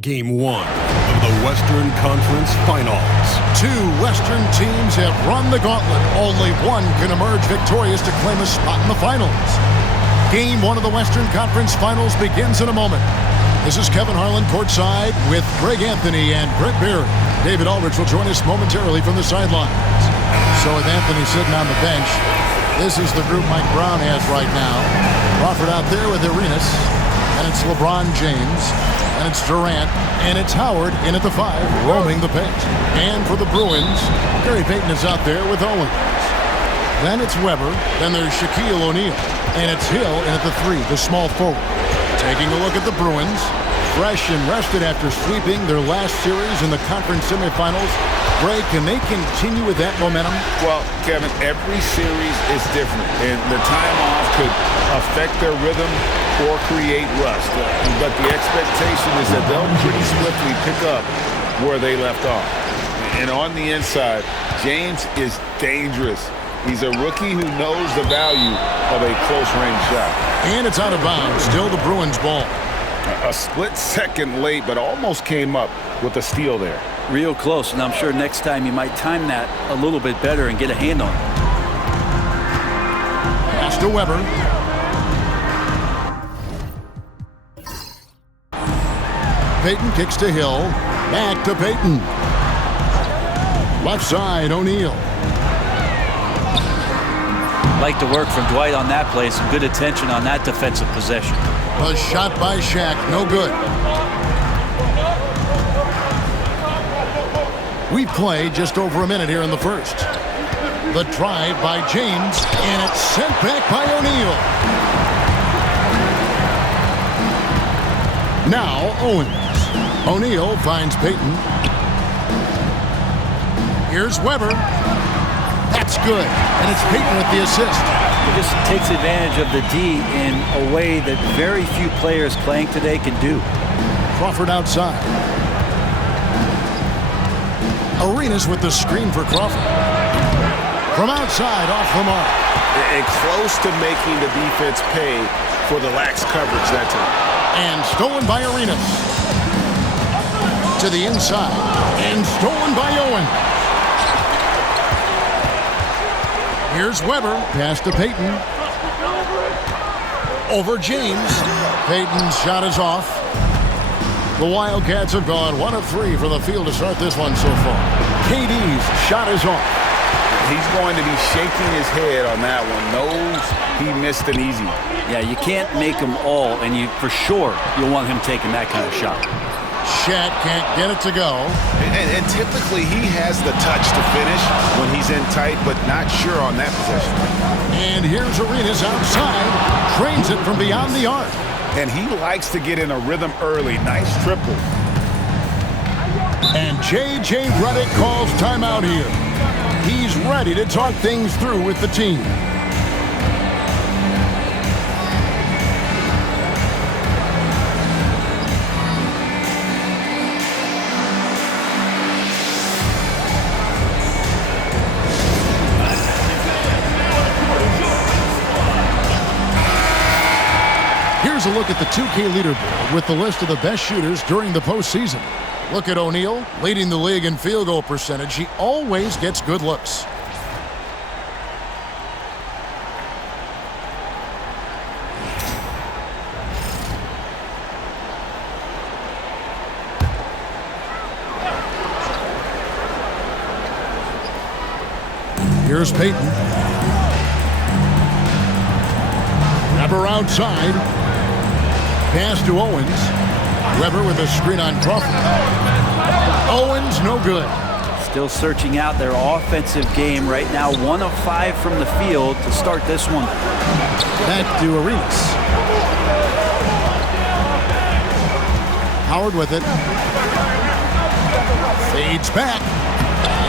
Game 1 of the Western Conference Finals. Two Western teams have run the gauntlet. Only one can emerge victorious to claim a spot in the finals. Game 1 of the Western Conference Finals begins in a moment. This is Kevin Harlan courtside with Greg Anthony and Brett Berry. David Aldridge will join us momentarily from the sidelines. So with Anthony sitting on the bench, this is the group Mike Brown has right now. Crawford out there with Arenas, and it's LeBron James, and it's Durant, and it's Howard in at the 5, roaming the paint. And for the Bruins, Gary Payton is out there with Owens. Then it's Weber, then there's Shaquille O'Neal, and it's Hill in at the 3, the small forward. Taking a look at the Bruins, fresh and rested after sweeping their last series in the conference semifinals. Greg, can they continue with that momentum? Well, Kevin, every series is different, and the time off could affect their rhythm or create rust. But the expectation is that they'll pretty swiftly pick up where they left off. And on the inside, James is dangerous. He's a rookie who knows the value of a close-range shot. And it's out of bounds. Still the Bruins ball. A split second late, but almost came up with a steal there. Real close, and I'm sure next time you might time that a little bit better and get a hand on it. Pass to Weber. Payton kicks to Hill. Back to Payton. Left side, O'Neal. Like the work from Dwight on that play. Some good attention on that defensive possession. A shot by Shaq, no good. We play just over a minute here in the first. The drive by James, and it's sent back by O'Neal. Now Owens. O'Neal finds Payton. Here's Weber. That's good, and it's Payton with the assist. He just takes advantage of the D in a way that very few players playing today can do. Crawford outside. Arenas with the screen for Crawford. From outside, off the mark. And close to making the defense pay for the lax coverage that time. And stolen by Arenas. To the inside. And stolen by Owen. Here's Weber. Pass to Payton. Over James. Payton's shot is off. The Wildcats have gone 1 of 3 for the field to start this one so far. KD's shot is off. He's going to be shaking his head on that one. Knows he missed an easy. Yeah, you can't make them all, and you for sure you'll want him taking that kind of shot. Shaq can't get it to go. And typically he has the touch to finish when he's in tight, but not sure on that possession. And here's Arenas outside. Trains it from beyond the arc. And he likes to get in a rhythm early. Nice triple. And J.J. Redick calls timeout here. He's ready to talk things through with the team. Here's a look at the 2K leaderboard with the list of the best shooters during the postseason. Look at O'Neal, leading the league in field goal percentage. He always gets good looks. Here's Payton. Weber outside. Pass to Owens. Weber with a screen on Crawford. Owens no good. Still searching out their offensive game right now. 1 of 5 from the field to start this one. Back to Arenas. Howard with it. Fades back.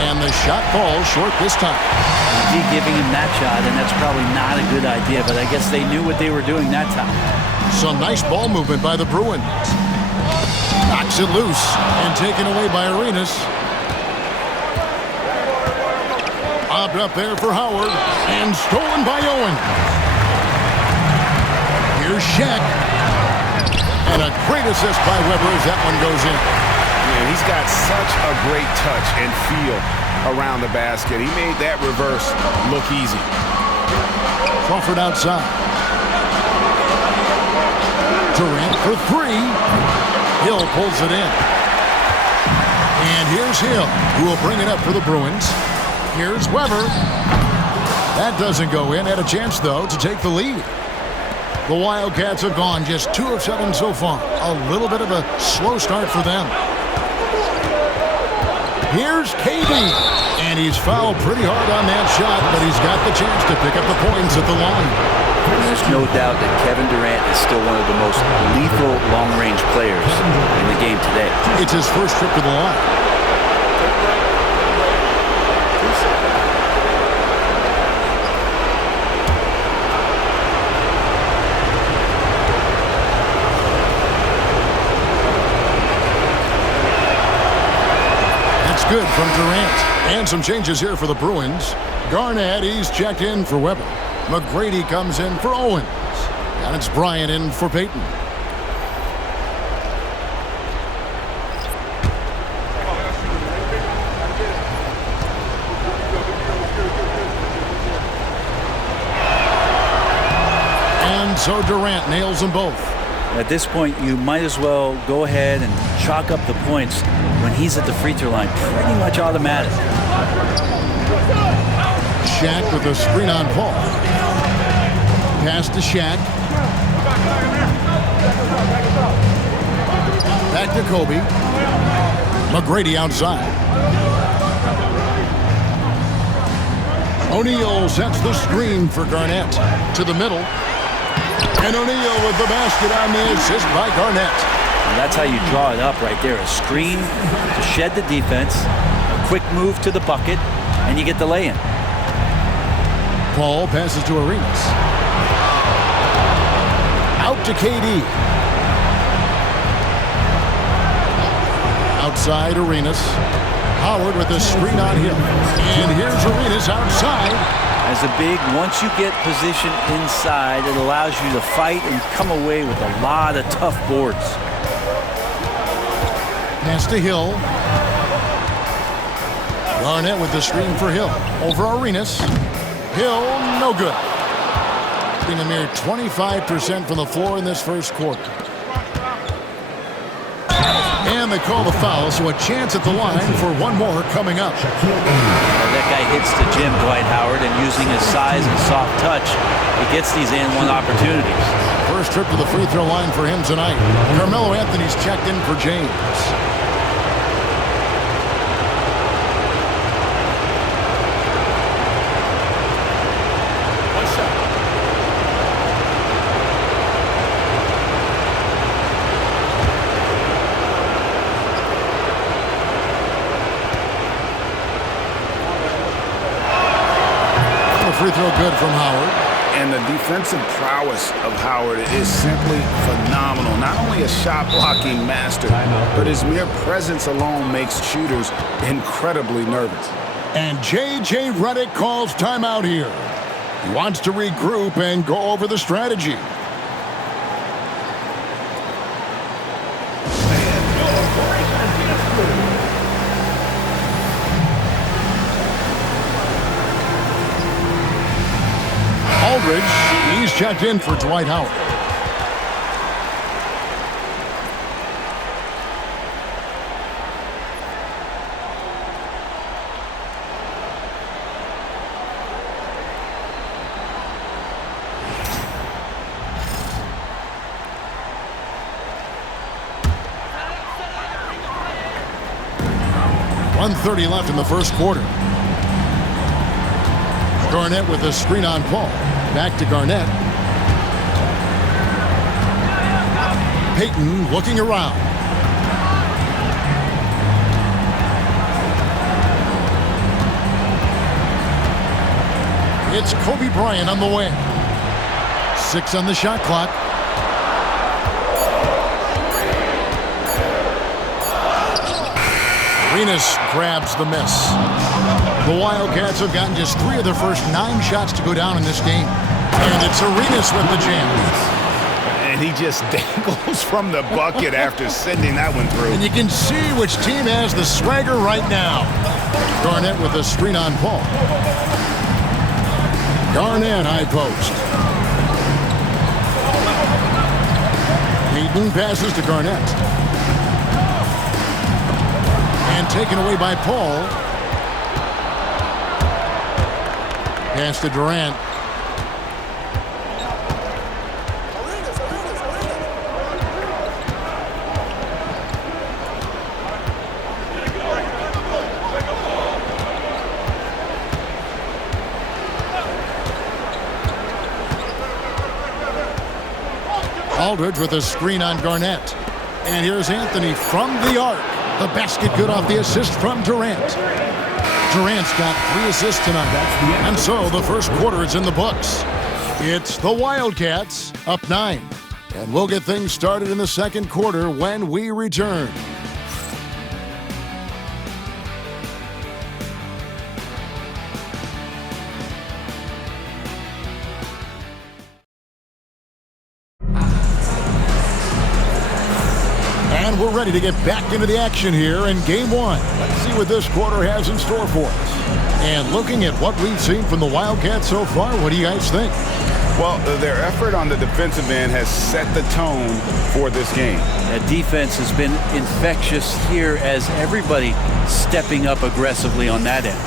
And the shot falls short this time. Giving him that shot, and that's probably not a good idea, but I guess they knew what they were doing that time. Some nice ball movement by the Bruins. Knocks it loose and taken away by Arenas. Lobbed up there for Howard and stolen by Owen. Here's Shaq. And a great assist by Weber as that one goes in. Man, he's got such a great touch and feel around the basket. He made that reverse look easy. Crawford outside. Durant for three. Hill pulls it in. And here's Hill, who will bring it up for the Bruins. Here's Weber. That doesn't go in. Had a chance, though, to take the lead. The Wildcats have gone just 2 of 7 so far. A little bit of a slow start for them. Here's KD. And he's fouled pretty hard on that shot, but he's got the chance to pick up the points at the line. There's no doubt that Kevin Durant is still one of the most lethal long-range players in the game today. It's his first trip to the line. That's good from Durant. And some changes here for the Bruins. Garnett, he's checked in for Weber. McGrady comes in for Owens. And it's Bryant in for Payton. And so Durant nails them both. At this point, you might as well go ahead and chalk up the points when he's at the free throw line. Pretty much automatic. Shaq with a screen on Paul. Pass to Shaq. Back to Kobe. McGrady outside. O'Neal sets the screen for Garnett. To the middle. And O'Neal with the basket on the assist by Garnett. And that's how you draw it up right there. A screen to shed the defense. A quick move to the bucket. And you get the lay-in. Paul passes to Arenas. Out to KD. Outside Arenas. Howard with a screen on him. And here's Arenas outside. As a big, once you get position inside, it allows you to fight and come away with a lot of tough boards. Pass to Hill. Garnett with the screen for Hill. Over Arenas. Hill, no good. Being a mere 25% from the floor in this first quarter. And they call the foul, so a chance at the line for one more coming up. That guy hits the gym, Dwight Howard, and using his size and soft touch, he gets these and-one opportunities. First trip to the free throw line for him tonight. Carmelo Anthony's checked in for James. Free throw good from Howard. And the defensive prowess of Howard is simply phenomenal. Not only a shot-blocking master, but his mere presence alone makes shooters incredibly nervous. And J.J. Redick calls timeout here. He wants to regroup and go over the strategy. Aldridge, he's checked in for Dwight Howard. .130 left in the first quarter. Garnett with a screen on Paul. Back to Garnett. Payton looking around. It's Kobe Bryant on the wing. 6 on the shot clock. Arenas grabs the miss. The Wildcats have gotten just 3 of their first 9 shots to go down in this game. And it's Arenas with the jam. And he just dangles from the bucket after sending that one through. And you can see which team has the swagger right now. Garnett with a screen on Paul. Garnett high post. Payton passes to Garnett. And taken away by Paul. Pass to Durant. Aldridge with a screen on Garnett. And here's Anthony from the arc. The basket good off the assist from Durant. Durant's got 3 assists tonight. And so the first quarter is in the books. It's the Wildcats up 9. And we'll get things started in the second quarter when we return. And we're ready to get back into the action here in Game 1. Let's see what this quarter has in store for us. And looking at what we've seen from the Wildcats so far, what do you guys think? Well, their effort on the defensive end has set the tone for this game. That defense has been infectious here as everybody stepping up aggressively on that end.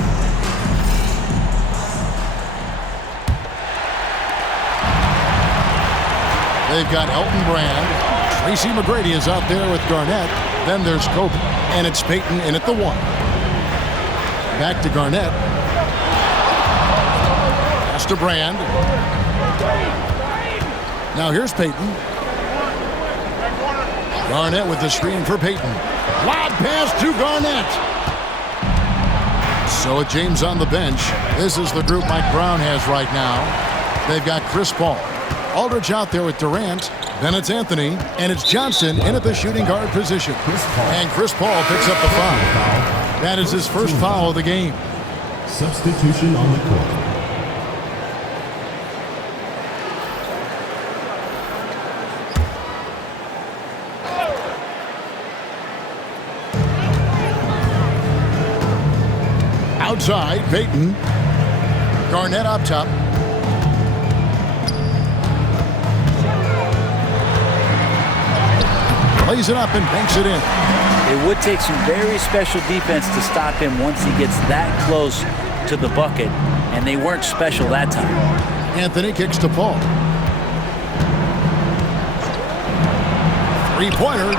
They've got Elton Brand. Tracy McGrady is out there with Garnett. Then there's Kobe. And it's Payton in at the 1. Back to Garnett. Pass to Brand. Now here's Payton. Garnett with the screen for Payton. Lob pass to Garnett. So with James on the bench, this is the group Mike Brown has right now. They've got Chris Paul. Aldridge out there with Durant. Then it's Anthony, and it's Johnson in at the shooting guard position. And Chris Paul picks up the foul. That is his first foul of the game. Substitution on the court. Outside, Payton. Garnett up top. Plays it up and banks it in. It would take some very special defense to stop him once he gets that close to the bucket, and they weren't special that time. Anthony kicks to Paul. 3-pointer.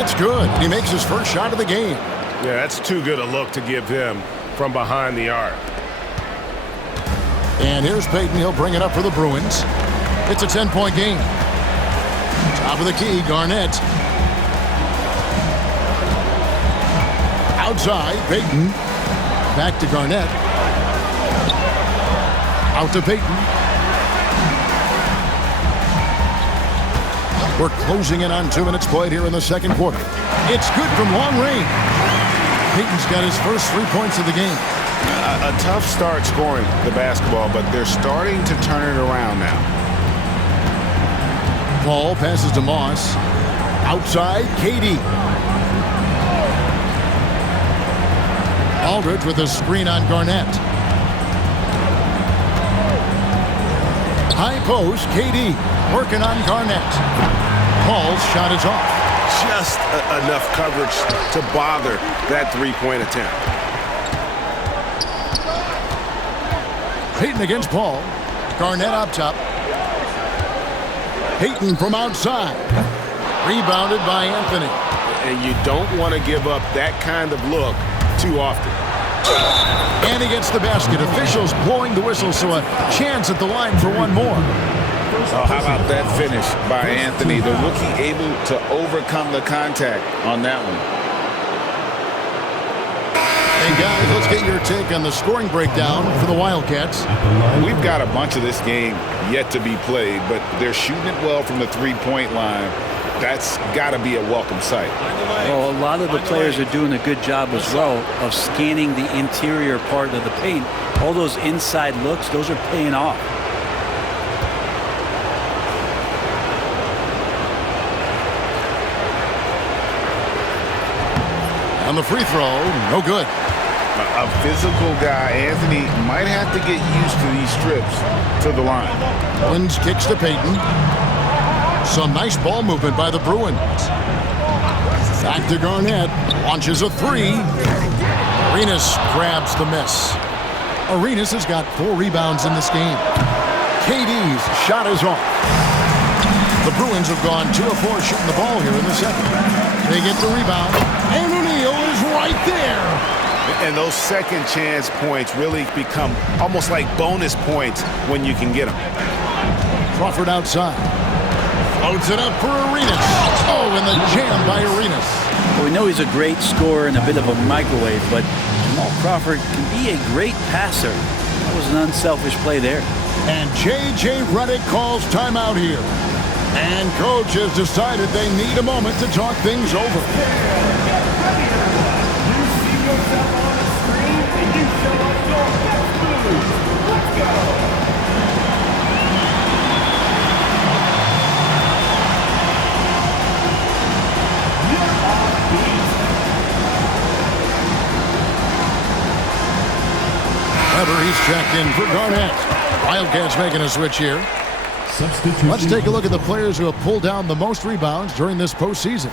It's good. He makes his first shot of the game. Yeah, that's too good a look to give him from behind the arc. And here's Payton. He'll bring it up for the Bruins. It's a 10-point game. Top of the key, Garnett. Outside, Payton. Back to Garnett. Out to Payton. We're closing in on 2 minutes played here in the second quarter. It's good from long range. Payton's got his first 3 points of the game. A tough start scoring the basketball, but they're starting to turn it around now. Paul passes to Moss. Outside, Katie. Aldridge with a screen on Garnett. High post, KD working on Garnett. Paul's shot is off. Just enough coverage to bother that 3-point attempt. Payton against Paul. Garnett up top. Payton from outside. Rebounded by Anthony. And you don't want to give up that kind of look too often. And he gets the basket. Officials blowing the whistle, so a chance at the line for one more. Oh, how about that finish by Anthony? The rookie able to overcome the contact on that one. Hey, guys, let's get your take on the scoring breakdown for the Wildcats. We've got a bunch of this game yet to be played, but they're shooting it well from the 3-point line. That's got to be a welcome sight. Well, a lot of the players are doing a good job as well of scanning the interior part of the paint. All those inside looks, those are paying off. On the free throw, no good. A physical guy, Anthony, might have to get used to these strips to the line. Owens kicks to Payton. Some nice ball movement by the Bruins. Back to Garnett. Launches a three. Arenas grabs the miss. Arenas has got 4 rebounds in this game. KD's shot is off. The Bruins have gone 2 of 4 shooting the ball here in the second. They get the rebound. And O'Neal is right there. And those second chance points really become almost like bonus points when you can get them. Crawford outside. Floats it up for Arenas. Oh, and the jam by Arenas. Well, we know he's a great scorer and a bit of a microwave, but Jamal Crawford can be a great passer. That was an unselfish play there. And J.J. Redick calls timeout here. And coach has decided they need a moment to talk things over. Weber, he's checked in for Garnett. Wildcats making a switch here. Let's take a look at the players who have pulled down the most rebounds during this postseason.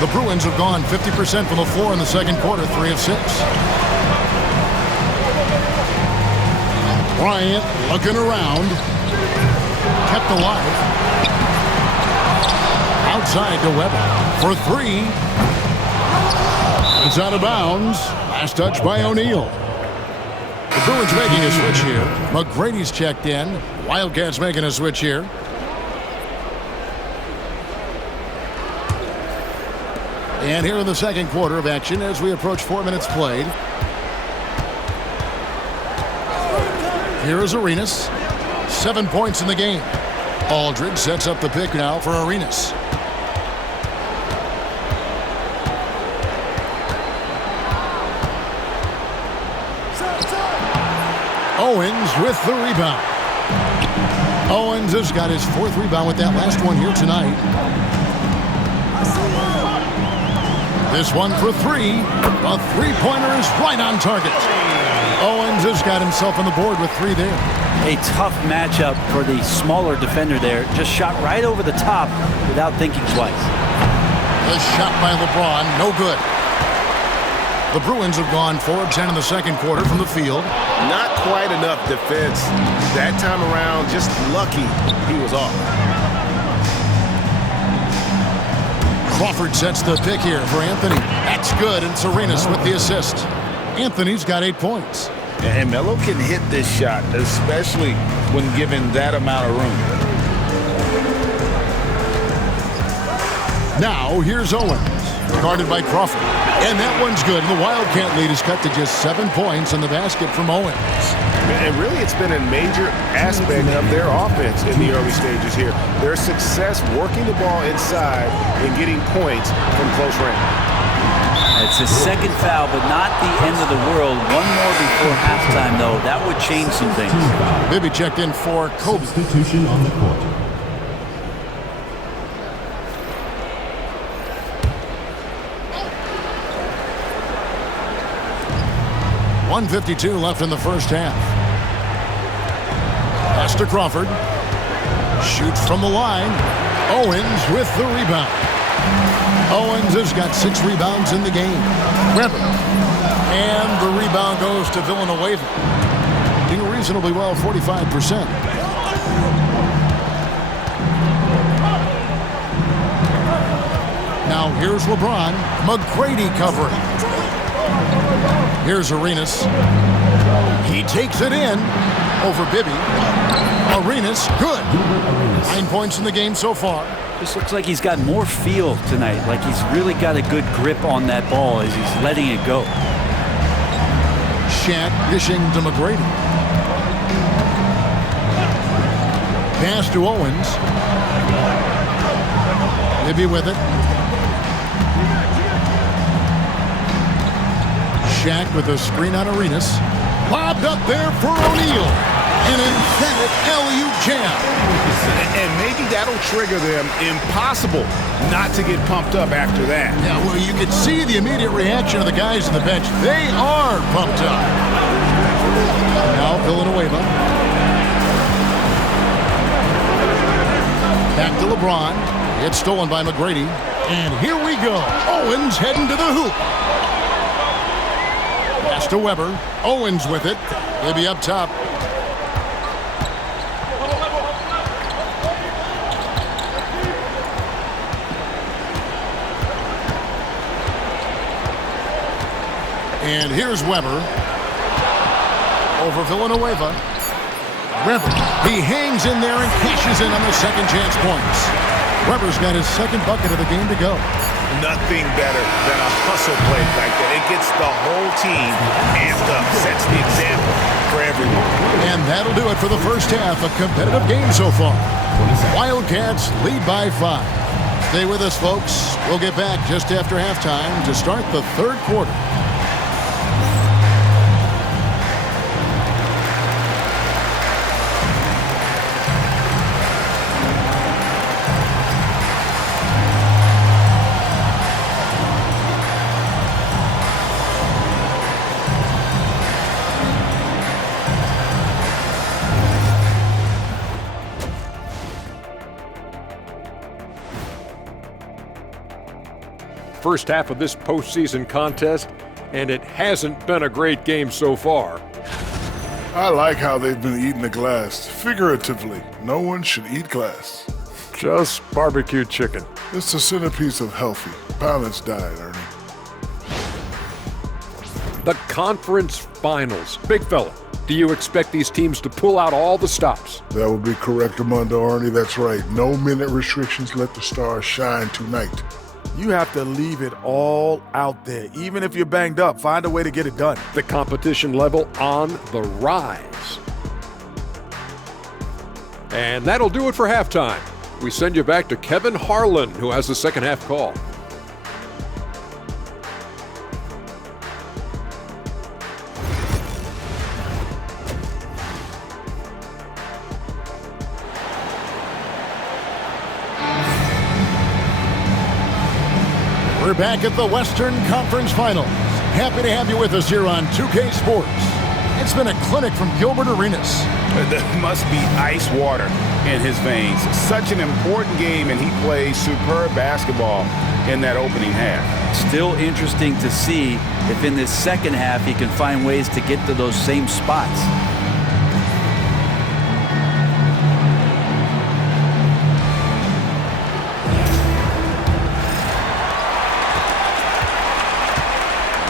The Bruins have gone 50% from the floor in the second quarter, 3 of 6. Bryant looking around. Kept alive. Outside to Weber for 3. It's out of bounds. Last touch by O'Neal. The Bruins making a switch here. McGrady's checked in. Wildcats making a switch here. And here in the second quarter of action as we approach 4 minutes played. Here is Arenas. 7 points in the game. Aldridge sets up the pick now for Arenas. Owens with the rebound. Owens has got his 4th rebound with that last one here tonight. This one for 3. A 3-pointer is right on target. Owens has got himself on the board with 3 there. A tough matchup for the smaller defender there. Just shot right over the top without thinking twice. The shot by LeBron, no good. The Bruins have gone 4 of 10 in the second quarter from the field. Not quite enough defense. That time around, just lucky he was off. Crawford sets the pick here for Anthony. That's good, and Arenas with the assist. Anthony's got 8 points. And Melo can hit this shot, especially when given that amount of room. Now, here's Owens, guarded by Crawford. And that one's good. The Wildcat lead is cut to just 7 points in the basket from Owens. And really, it's been a major aspect of their offense in the early stages here. Their success working the ball inside and getting points from close range. It's his second foul, but not the end of the world. One more before halftime, though. That would change some things. Bibby checked in for Kobe. Substitution on the court. .152 left in the first half. Pass to Crawford. Shoots from the line. Owens with the rebound. Owens has got 6 rebounds in the game. Weber. And the rebound goes to Villanueva. Doing reasonably well, 45%. Now here's LeBron. McGrady covering. Here's Arenas. He takes it in over Bibby. Arenas, good. 9 points in the game so far. This looks like he's got more feel tonight, like he's really got a good grip on that ball as he's letting it go. Shaq dishing to McGrady. Pass to Owens. Bibby with it. Shaq with a screen on Arenas. Lobbed up there for O'Neal. An emphatic alley-oop jam. And maybe that'll trigger them. Impossible not to get pumped up after that. Yeah, well, you can see the immediate reaction of the guys on the bench. They are pumped up. Now Villanueva. Back to LeBron. It's stolen by McGrady. And here we go. Owens heading to the hoop. Pass to Weber. Owens with it. They'll be up top. And here's Weber. Over Villanueva. Weber. He hangs in there and cashes in on the second chance points. Weber's got his second bucket of the game to go. Nothing better than a hustle play like that. It gets the whole team amped up, sets the example for everyone. And that'll do it for the first half. A competitive game so far. Wildcats lead by 5. Stay with us, folks. We'll get back just after halftime to start the third quarter. First half of this postseason contest, and it hasn't been a great game so far. I like how they've been eating the glass. Figuratively, no one should eat glass. Just barbecue chicken. It's the centerpiece of healthy, balanced diet, Ernie. The conference finals. Big fella, do you expect these teams to pull out all the stops? That would be correct, Armando, Ernie. That's right. No minute restrictions. Let the stars shine tonight. You have to leave it all out there. Even if you're banged up, find a way to get it done. The competition level on the rise. And that'll do it for halftime. We send you back to Kevin Harlan, who has the second half call. We're back at the Western Conference Finals. Happy to have you with us here on 2K Sports. It's been a clinic from Gilbert Arenas. There must be ice water in his veins. Such an important game, and he plays superb basketball in that opening half. Still interesting to see if in this second half he can find ways to get to those same spots.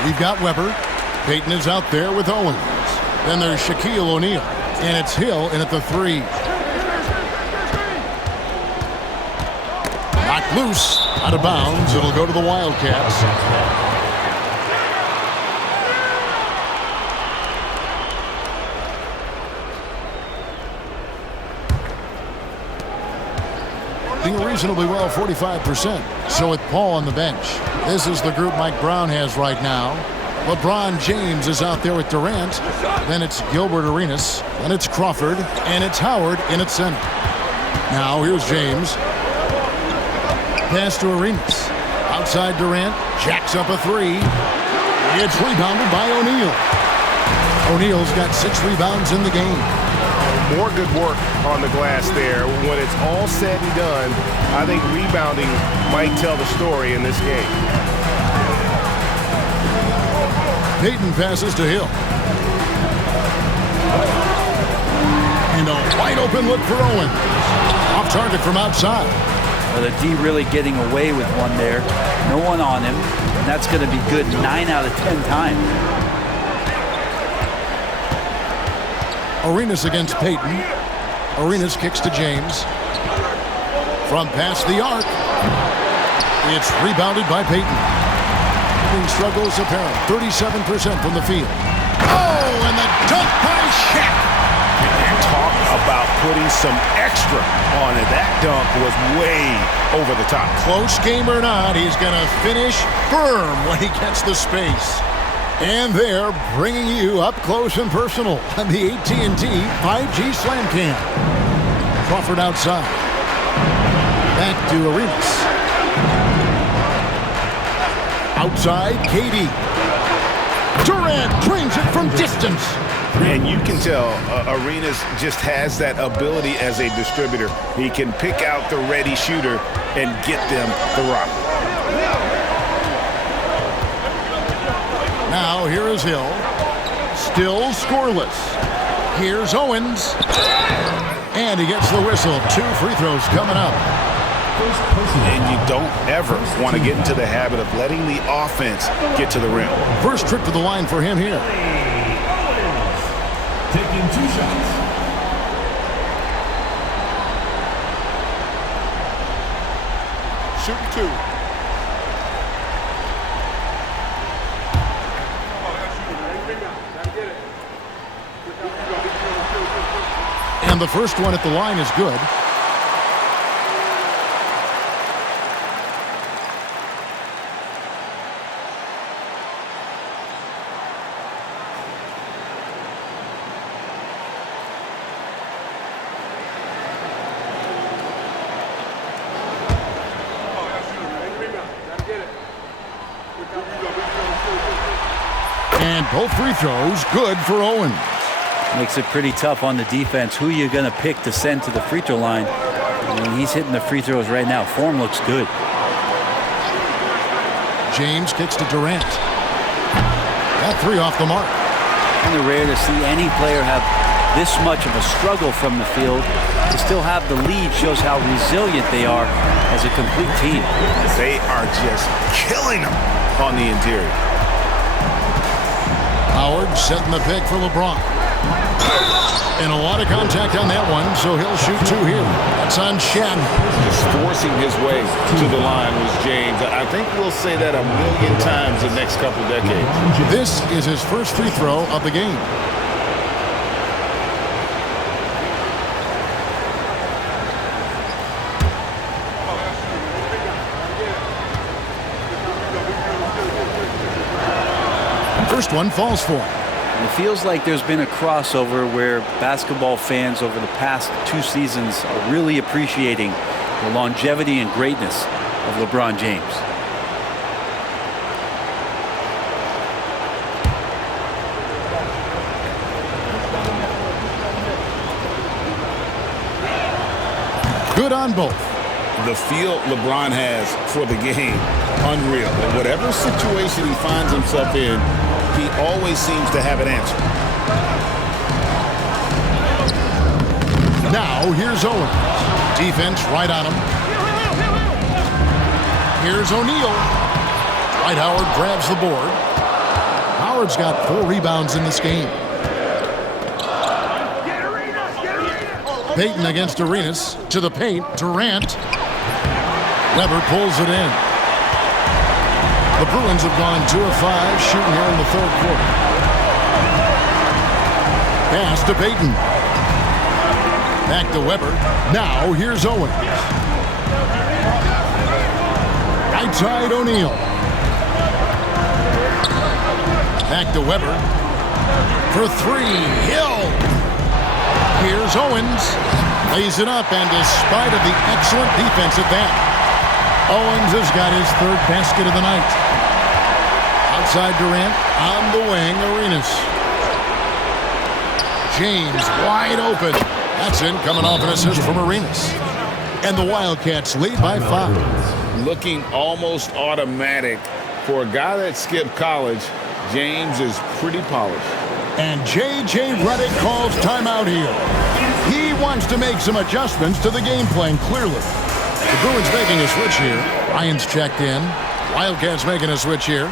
We've got Weber. Payton is out there with Owens. Then there's Shaquille O'Neal. And it's Hill in at the 3. Knocked loose. Out of bounds. It'll go to the Wildcats. Doing reasonably well, 45%. So with Paul on the bench. This is the group Mike Brown has right now. LeBron James is out there with Durant. Then it's Gilbert Arenas. Then it's Crawford. And it's Howard in at center. Now here's James. Pass to Arenas. Outside Durant. Jacks up a 3. It's rebounded by O'Neal. O'Neal's got 6 rebounds in the game. More good work on the glass there. When it's all said and done, I think rebounding might tell the story in this game. Payton passes to Hill. And a wide open look for Owens. Off target from outside. Well, the D really getting away with one there. No one on him. And that's going to be good 9 out of 10 times. Arenas against Payton. Arenas kicks to James. From past the arc. It's rebounded by Payton. Struggles apparent. 37% from the field. Oh, and the dunk by Shaq. And talk about putting some extra on it. That dunk was way over the top. Close game or not, he's going to finish firm when he gets the space. And they're bringing you up close and personal on the AT&T 5G Slam Cam. Crawford outside. Back to Arenas. Outside, KD. Durant drains it from distance. And you can tell Arenas just has that ability as a distributor. He can pick out the ready shooter and get them the rock. Now here is Hill. Still scoreless. Here's Owens. And he gets the whistle. 2 free throws coming up. And you don't ever want to get into the habit of letting the offense get to the rim. First trip to the line for him here. Taking 2 shots. Shooting 2. And the first one at the line is good. And both free throws good for Owens. Makes it pretty tough on the defense. Who you're going to pick to send to the free throw line. I mean, he's hitting the free throws right now. Form looks good. James kicks to Durant. That 3 off the mark. Kind of rare to see any player have this much of a struggle from the field. To still have the lead shows how resilient they are as a complete team. They are just killing them on the interior. Howard setting the pick for LeBron. And a lot of contact on that one, so he'll shoot 2 here. That's on Shen. Just forcing his way to the line was James. I think we'll say that a million times the next couple decades. This is his first free throw of the game. First one falls for him. It feels like there's been a crossover where basketball fans over the past 2 seasons are really appreciating the longevity and greatness of LeBron James. Good on both. The feel LeBron has for the game, unreal. And whatever situation he finds himself in, he always seems to have an answer. Now here's Owens. Defense right on him. Here's O'Neal. Dwight Howard grabs the board. Howard's got 4 rebounds in this game. Payton against Arenas. To the paint. Durant. Weber pulls it in. The Bruins have gone 2 of 5 shooting here in the 3rd quarter. Pass to Payton. Back to Weber. Now here's Owens. Right side O'Neal. Back to Weber. For 3. Hill. Here's Owens. Lays it up, and despite of the excellent defense at that, Owens has got his 3rd basket of the night. Outside Durant, on the wing, Arenas. James wide open. That's in, coming off an assist from Arenas. And the Wildcats lead by 5. Looking almost automatic. For a guy that skipped college, James is pretty polished. And J.J. Redick calls timeout here. He wants to make some adjustments to the game plan, clearly. The Bruins making a switch here. Ryan's checked in. Wildcats making a switch here.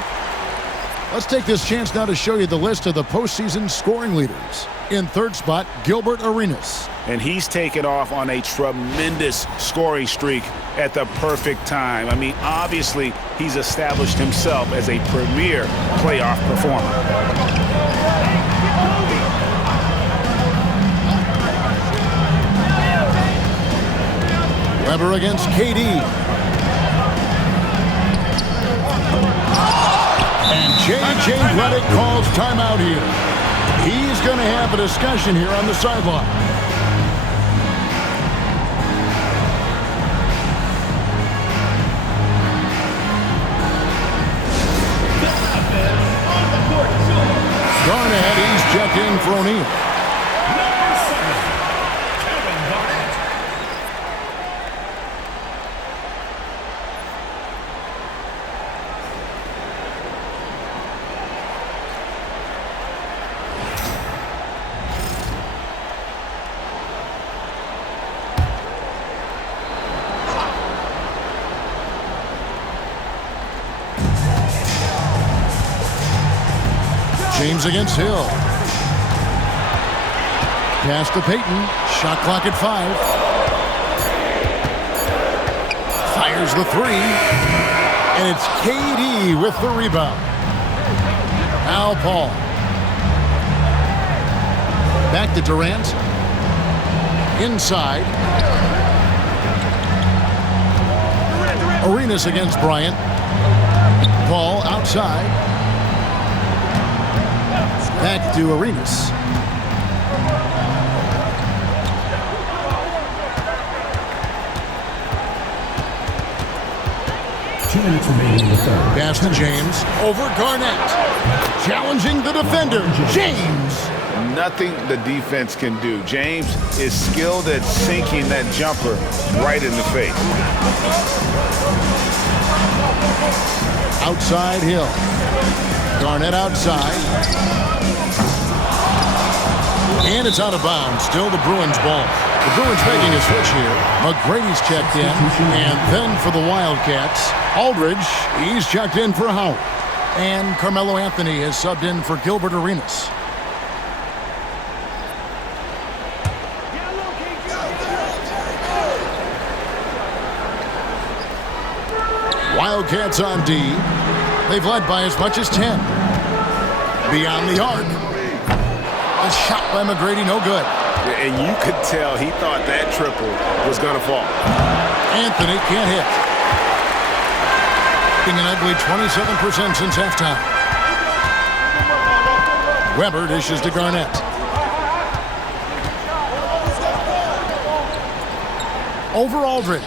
Let's take this chance now to show you the list of the postseason scoring leaders. In 3rd spot, Gilbert Arenas. And he's taken off on a tremendous scoring streak at the perfect time. I mean, obviously, he's established himself as a premier playoff performer. Weber against KD. And J.J. Redick Vic calls timeout here. He's going to have a discussion here on the sideline. Garnett, he's checked in for O'Neal. James against Hill. Pass to Payton. Shot clock at 5. Fires the 3. And it's KD with the rebound. Now Paul. Back to Durant. Inside. Arenas against Bryant. Paul outside. Back to Arenas. Pass to James. Over Garnett. Challenging the defender. James. Nothing the defense can do. James is skilled at sinking that jumper right in the face. Outside Hill. Garnett outside. And it's out of bounds. Still the Bruins ball. The Bruins making a switch here. McGrady's checked in. And then for the Wildcats, Aldridge, he's checked in for Howard. And Carmelo Anthony has subbed in for Gilbert Arenas. Wildcats on D. They've led by as much as 10. Beyond the arc. A shot by McGrady, no good. And you could tell he thought that triple was going to fall. Anthony can't hit. An ugly 27% since halftime. Weber dishes to Garnett. Over Aldridge.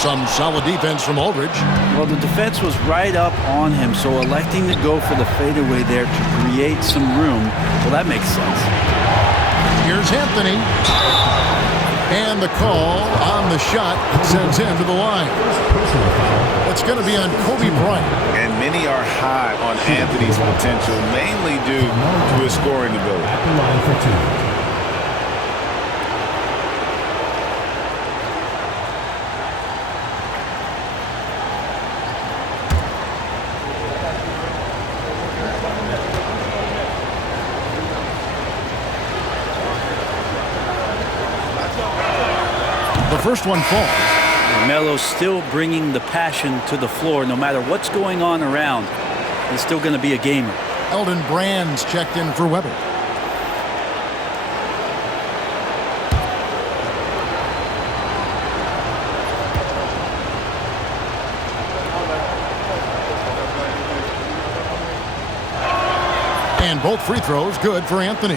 Some solid defense from Aldridge. Well, the defense was right up on him, so electing to go for the fadeaway there to create some room, well, that makes sense. Here's Anthony. And the call on the shot sends him to the line. It's going to be on Kobe Bryant. And many are high on Anthony's potential, mainly due to his scoring ability. First one falls. Melo's still bringing the passion to the floor. No matter what's going on around, he's still going to be a gamer. Eldon Brand's checked in for Weber. And both free throws good for Anthony.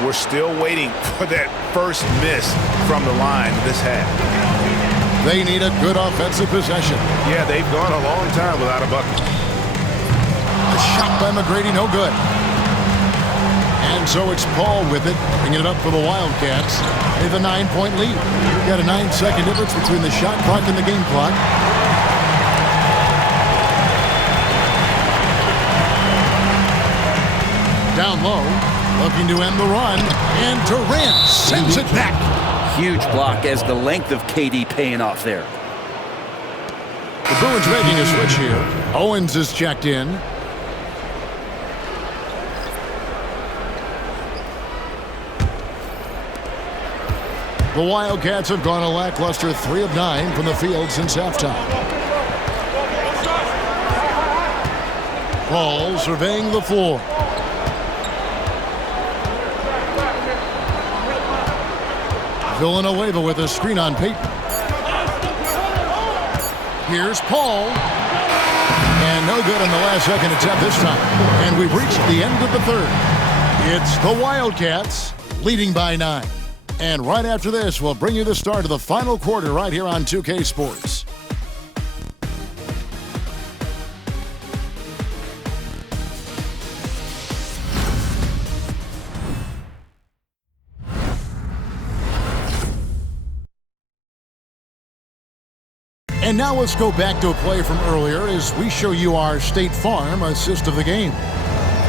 We're still waiting for that first miss from the line this half. They need a good offensive possession. Yeah, they've gone a long time without a bucket. A shot by McGrady, no good. And so it's Paul with it, bringing it up for the Wildcats. They have a 9-point lead. Got a 9-second difference between the shot clock and the game clock. Down low. Looking to end the run, and Durant sends it back. Huge block as the length of KD paying off there. The Bruins making a switch here. Owens is checked in. The Wildcats have gone a lackluster 3 of 9 from the field since halftime. Paul surveying the floor. Villanueva with a screen on Payton. Here's Paul. And no good on the last second attempt this time. And we've reached the end of the third. It's the Wildcats leading by 9. And right after this, we'll bring you the start of the final quarter right here on 2K Sports. And now let's go back to a play from earlier as we show you our State Farm assist of the game.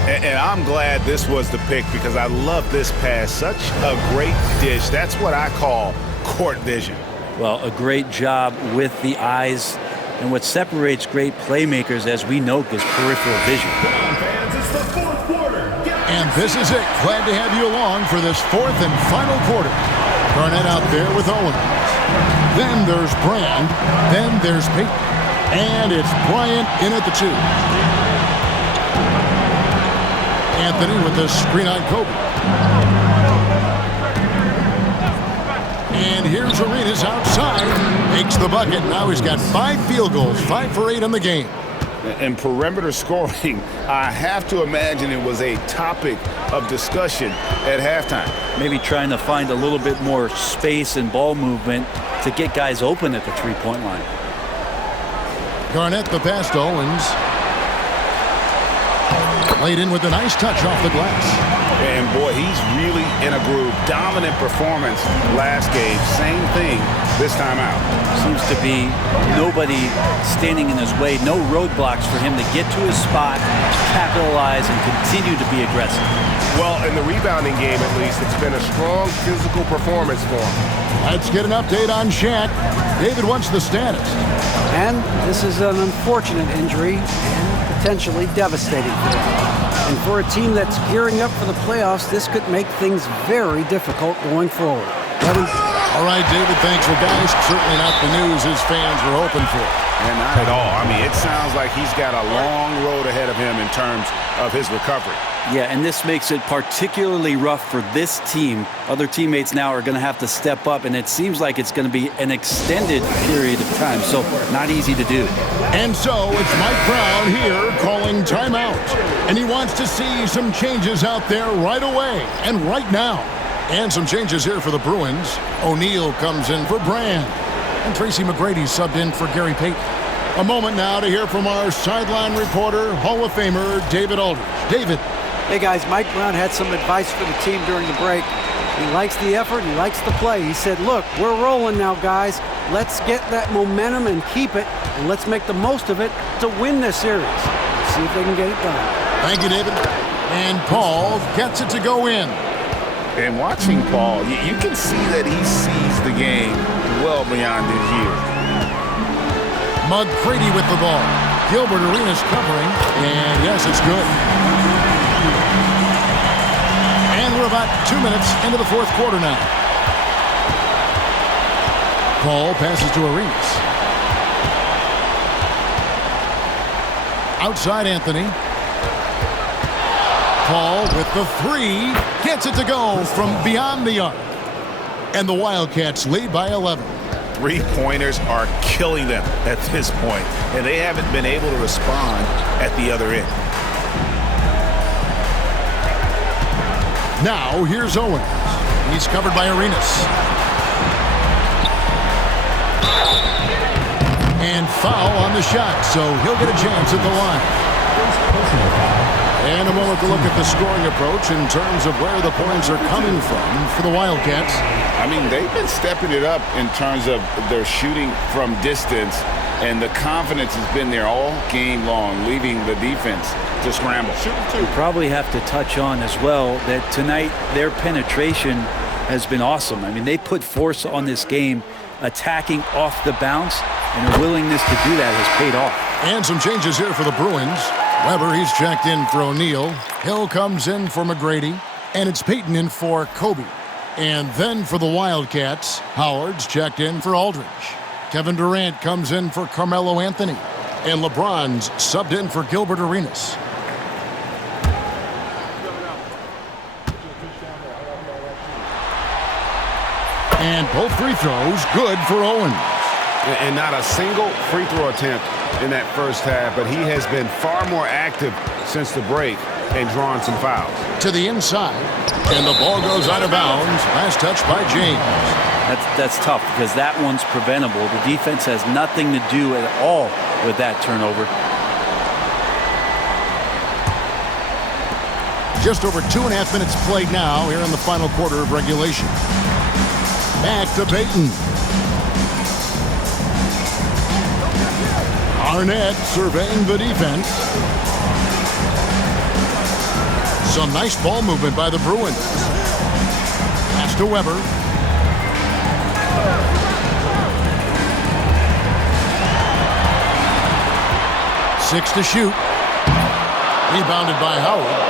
And I'm glad this was the pick because I love this pass. Such a great dish. That's what I call court vision. Well, a great job with the eyes. And what separates great playmakers, as we know, is peripheral vision. Come on, fans, it's the fourth quarter. And this is it. Glad to have you along for this fourth and final quarter. Garnett out there with Owens. Then there's Brand. Then there's Peyton. And it's Bryant in at the 2. Anthony with the screen on Kobe. And here's Arenas outside. Makes the bucket. Now he's got 5 field goals. 5 for 8 in the game. And perimeter scoring, I have to imagine it was a topic of discussion at halftime. Maybe trying to find a little bit more space and ball movement to get guys open at the three-point line. Garnett the pass to Owens. Laid in with a nice touch off the glass. And boy, he's really in a groove. Dominant performance last game. Same thing this time out. Seems to be nobody standing in his way. No roadblocks for him to get to his spot, capitalize, and continue to be aggressive. Well, in the rebounding game, at least, it's been a strong physical performance for him. Let's get an update on Shaq. David, what's the status? And this is an unfortunate injury and potentially devastating for him. And for a team that's gearing up for the playoffs, this could make things very difficult going forward. Kevin? All right, David, thanks. Well, guys, certainly not the news his fans were hoping for. And not at all. I mean, it sounds like he's got a long road ahead of him in terms of his recovery. Yeah, and this makes it particularly rough for this team. Other teammates now are going to have to step up, and it seems like it's going to be an extended period of time, so not easy to do. And so it's Mike Brown here calling timeout. And he wants to see some changes out there right away and right now. And some changes here for the Bruins. O'Neal comes in for Brand. And Tracy McGrady subbed in for Gary Payton. A moment now to hear from our sideline reporter, Hall of Famer David Aldridge. David. Hey, guys, Mike Brown had some advice for the team during the break. He likes the effort. He likes the play. He said, look, we're rolling now, guys. Let's get that momentum and keep it, and let's make the most of it to win this series. See if they can get it done. Thank you, David. And Paul gets it to go in. And watching Paul, you can see that he sees the game well beyond his years. McGrady with the ball. Gilbert Arenas covering, and yes, it's good. And we're about 2 minutes into the fourth quarter now. Paul passes to Arenas. Outside Anthony. Paul with the 3. Gets it to go from beyond the arc. And the Wildcats lead by 11. Three-pointers are killing them at this point, and they haven't been able to respond at the other end. Now, here's Owens. He's covered by Arenas. And foul on the shot, so he'll get a chance at the line. And a moment to look at the scoring approach in terms of where the points are coming from for the Wildcats. I mean, they've been stepping it up in terms of their shooting from distance, and the confidence has been there all game long, leaving the defense to scramble. You probably have to touch on as well that tonight their penetration has been awesome. I mean, they put force on this game, attacking off the bounce, and their willingness to do that has paid off. And some changes here for the Bruins. Weber, he's checked in for O'Neal. Hill comes in for McGrady. And it's Peyton in for Kobe. And then for the Wildcats, Howard's checked in for Aldridge. Kevin Durant comes in for Carmelo Anthony. And LeBron's subbed in for Gilbert Arenas. And both free throws good for Owens. and not a single free throw attempt in that first half, but he has been far more active since the break and drawn some fouls. To the inside, and the ball goes out of bounds. Last touch by James. That's tough because that one's preventable. The defense has nothing to do at all with that turnover. Just over 2.5 minutes played now here in the final quarter of regulation. Back to Payton. Arnett surveying the defense. Some nice ball movement by the Bruins. Pass to Weber. Six to shoot. Rebounded by Howard.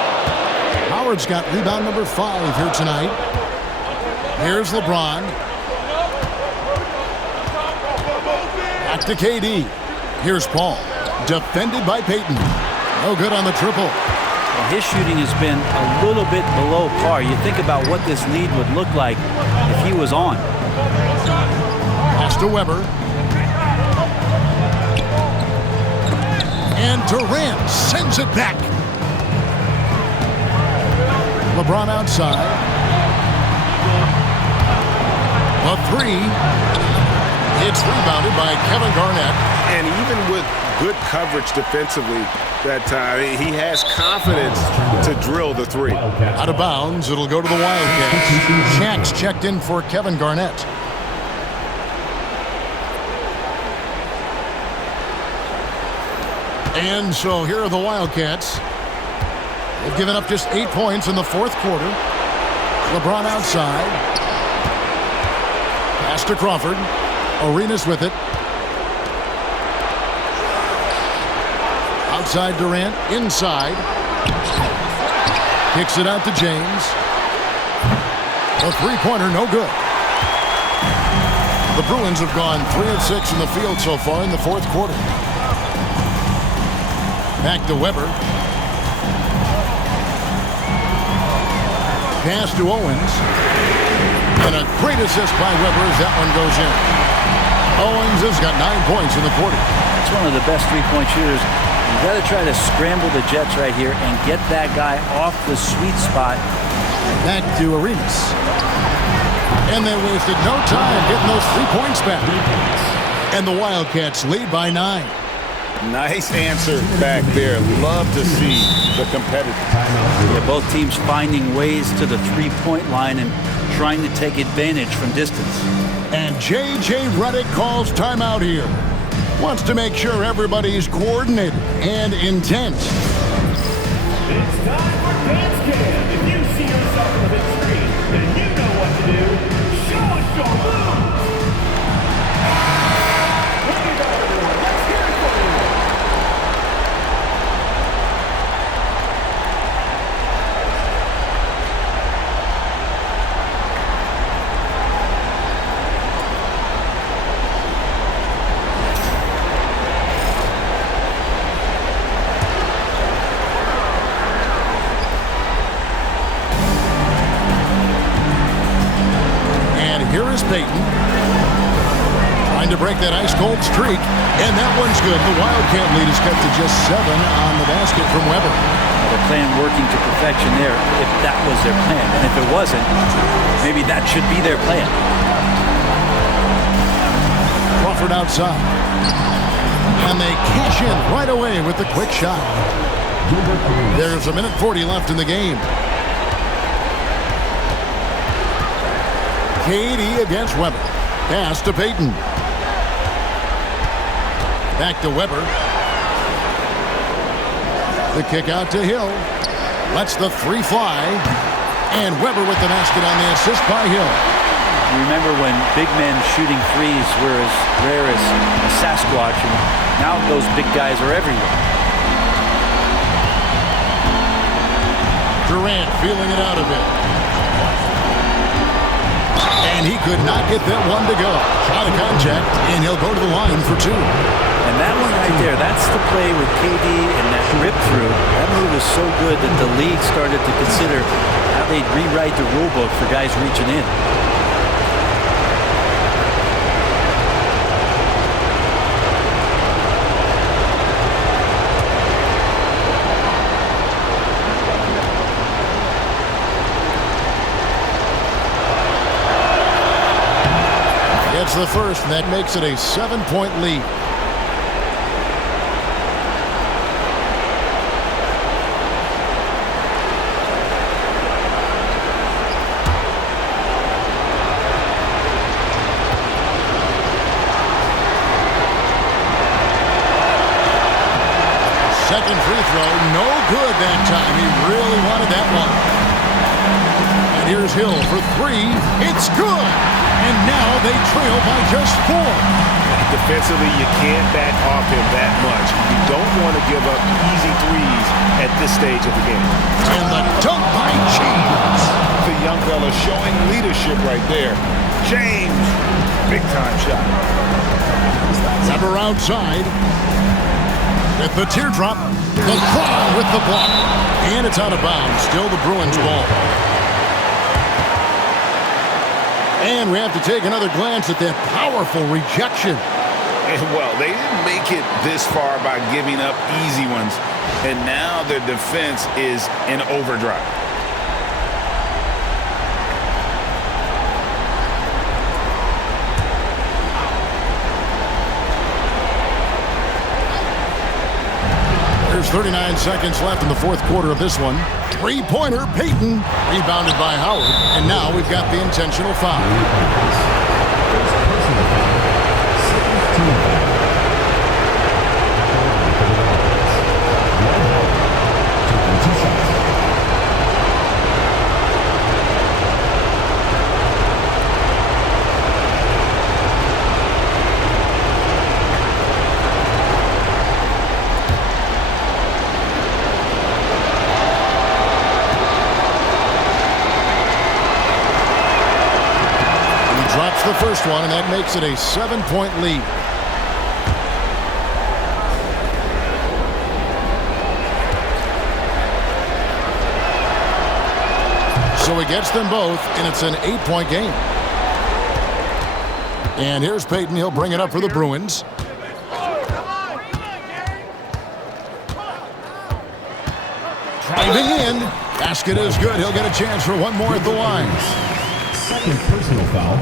Howard's got rebound number 5 here tonight. Here's LeBron. Back to KD. Here's Paul. Defended by Payton. No good on the triple. Well, his shooting has been a little bit below par. You think about what this lead would look like if he was on. Pass to Weber. And Durant sends it back. LeBron outside. A 3. It's rebounded by Kevin Garnett. And even with good coverage defensively that time, he has confidence to drill the 3. Out of bounds, it'll go to the Wildcats. Shaq's checked in for Kevin Garnett. And so here are the Wildcats. They've given up just 8 points in the fourth quarter. LeBron outside. Pass to Crawford. Arenas with it. Outside Durant. Inside. Kicks it out to James. A three-pointer, no good. The Bruins have gone 3 of 6 in the field so far in the fourth quarter. Back to Weber. Pass to Owens. And a great assist by Weber as that one goes in. Owens has got 9 points in the quarter. It's one of the best three-point shooters. You got to try to scramble the Jets right here and get that guy off the sweet spot. Back to Arenas. And they wasted no time getting those 3 points back. And the Wildcats lead by 9. Nice answer back there. Love to see the competitive. Yeah, both teams finding ways to the three-point line and trying to take advantage from distance. And J.J. Redick calls timeout here. Wants to make sure everybody's coordinated and intense. It's time for dance cam. If you see yourself on the big screen, then you know what to do. Show us your moves. Let's hear it for you. Here is Payton. Trying to break that ice-cold streak. And that one's good. The Wildcat lead is kept to just 7 on the basket from Weber. Their plan working to perfection there, if that was their plan. And if it wasn't, maybe that should be their plan. Crawford outside. And they cash in right away with the quick shot. There's 1:40 left in the game. KD against Weber. Pass to Payton. Back to Weber. The kick out to Hill. Lets the 3 fly. And Weber with the basket on the assist by Hill. You remember when big men shooting threes were as rare as a Sasquatch, and now those big guys are everywhere. Durant feeling it out of it. And he could not get that one to go. Out of contact, and he'll go to the line for 2. And that one right there, that's the play with KD and that rip through. That move is so good that the league started to consider how they'd rewrite the rule book for guys reaching in. drops the first, and that makes it a 7-point lead. Second free throw, no good that time. He really wanted that one. And here's Hill for three. It's good. And now they trail by just 4. Defensively, you can't back off him that much. You don't want to give up easy threes at this stage of the game. And the dunk by James. The young fella showing leadership right there. James, big time shot. Weber outside. With the teardrop, the crowd with the block. And it's out of bounds. Still the Bruins ball. And we have to take another glance at that powerful rejection. And well, they didn't make it this far by giving up easy ones. And now their defense is in overdrive. There's 39 seconds left in the fourth quarter of this one. Three-pointer, Payton, rebounded by Howard. And now we've got the intentional foul. The first one, and that makes it a 7-point lead. So he gets them both, and it's an 8-point game. And here's Payton. He'll bring it up for the Bruins. Driving in. Basket is good. He'll get a chance for one more at the line. Second personal foul.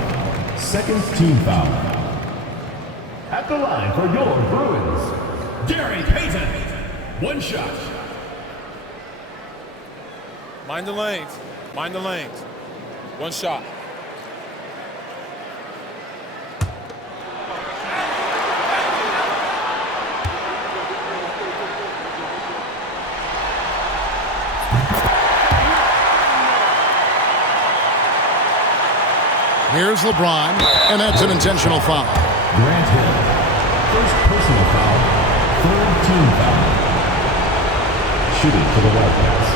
Second team foul. At the line for your Bruins, Gary Payton. One shot. Mind the lanes. Mind the lanes. One shot. Here's LeBron, and that's an intentional foul. Grant Hill, first personal foul, third team foul. Shooting for the Wildcats,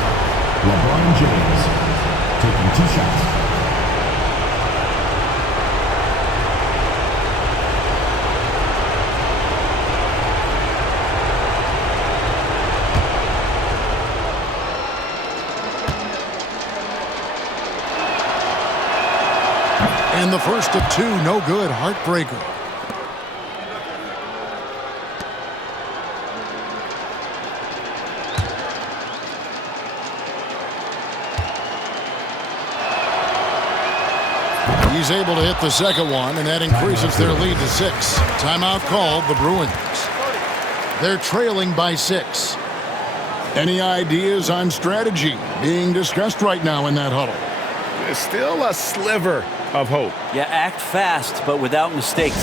LeBron James, taking 2 shots. And the first of 2, no good, heartbreaker. He's able to hit the second one, and that increases their lead to 6. Timeout called, the Bruins. They're trailing by 6. Any ideas on strategy being discussed right now in that huddle? There's still a sliver of hope. Yeah, act fast, but without mistakes.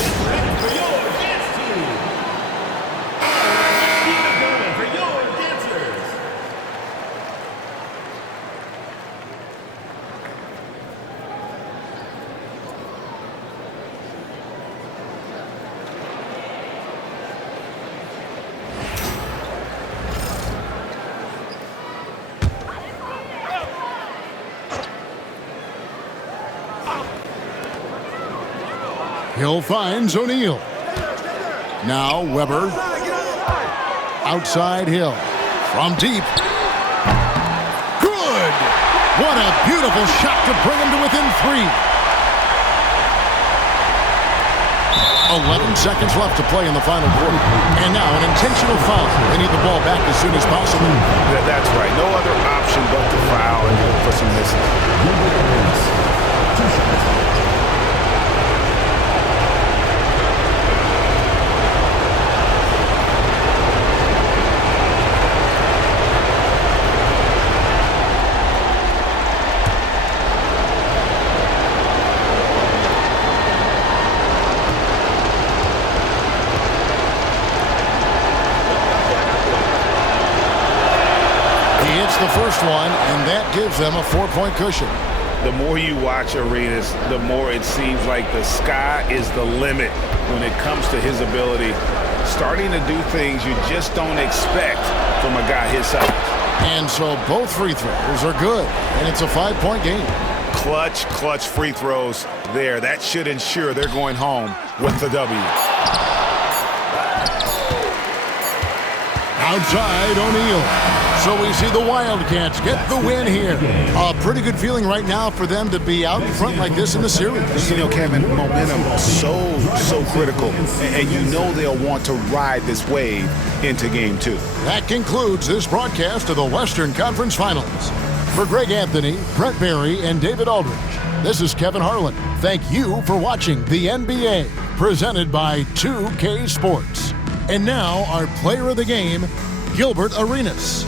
Hill finds O'Neal. Now Weber. Outside Hill. From deep. Good! What a beautiful shot to bring him to within 3. 11 seconds left to play in the final quarter. And now an intentional foul. They need the ball back as soon as possible. That's right. No other option but to foul and look for some misses. That's the first one, and that gives them a 4-point cushion. The more you watch Arenas, the more it seems like the sky is the limit when it comes to his ability. Starting to do things you just don't expect from a guy his size. And so both free throws are good, and it's a 5-point game. Clutch free throws there. That should ensure they're going home with the W. Outside, O'Neal. So we see the Wildcats get the win here. A pretty good feeling right now for them to be out in front like this in the series. You know, Kevin, momentum so critical. And you know they'll want to ride this wave into Game 2. That concludes this broadcast of the Western Conference Finals. For Greg Anthony, Brett Berry, and David Aldridge, this is Kevin Harlan. Thank you for watching the NBA, presented by 2K Sports. And now, our player of the game, Gilbert Arenas.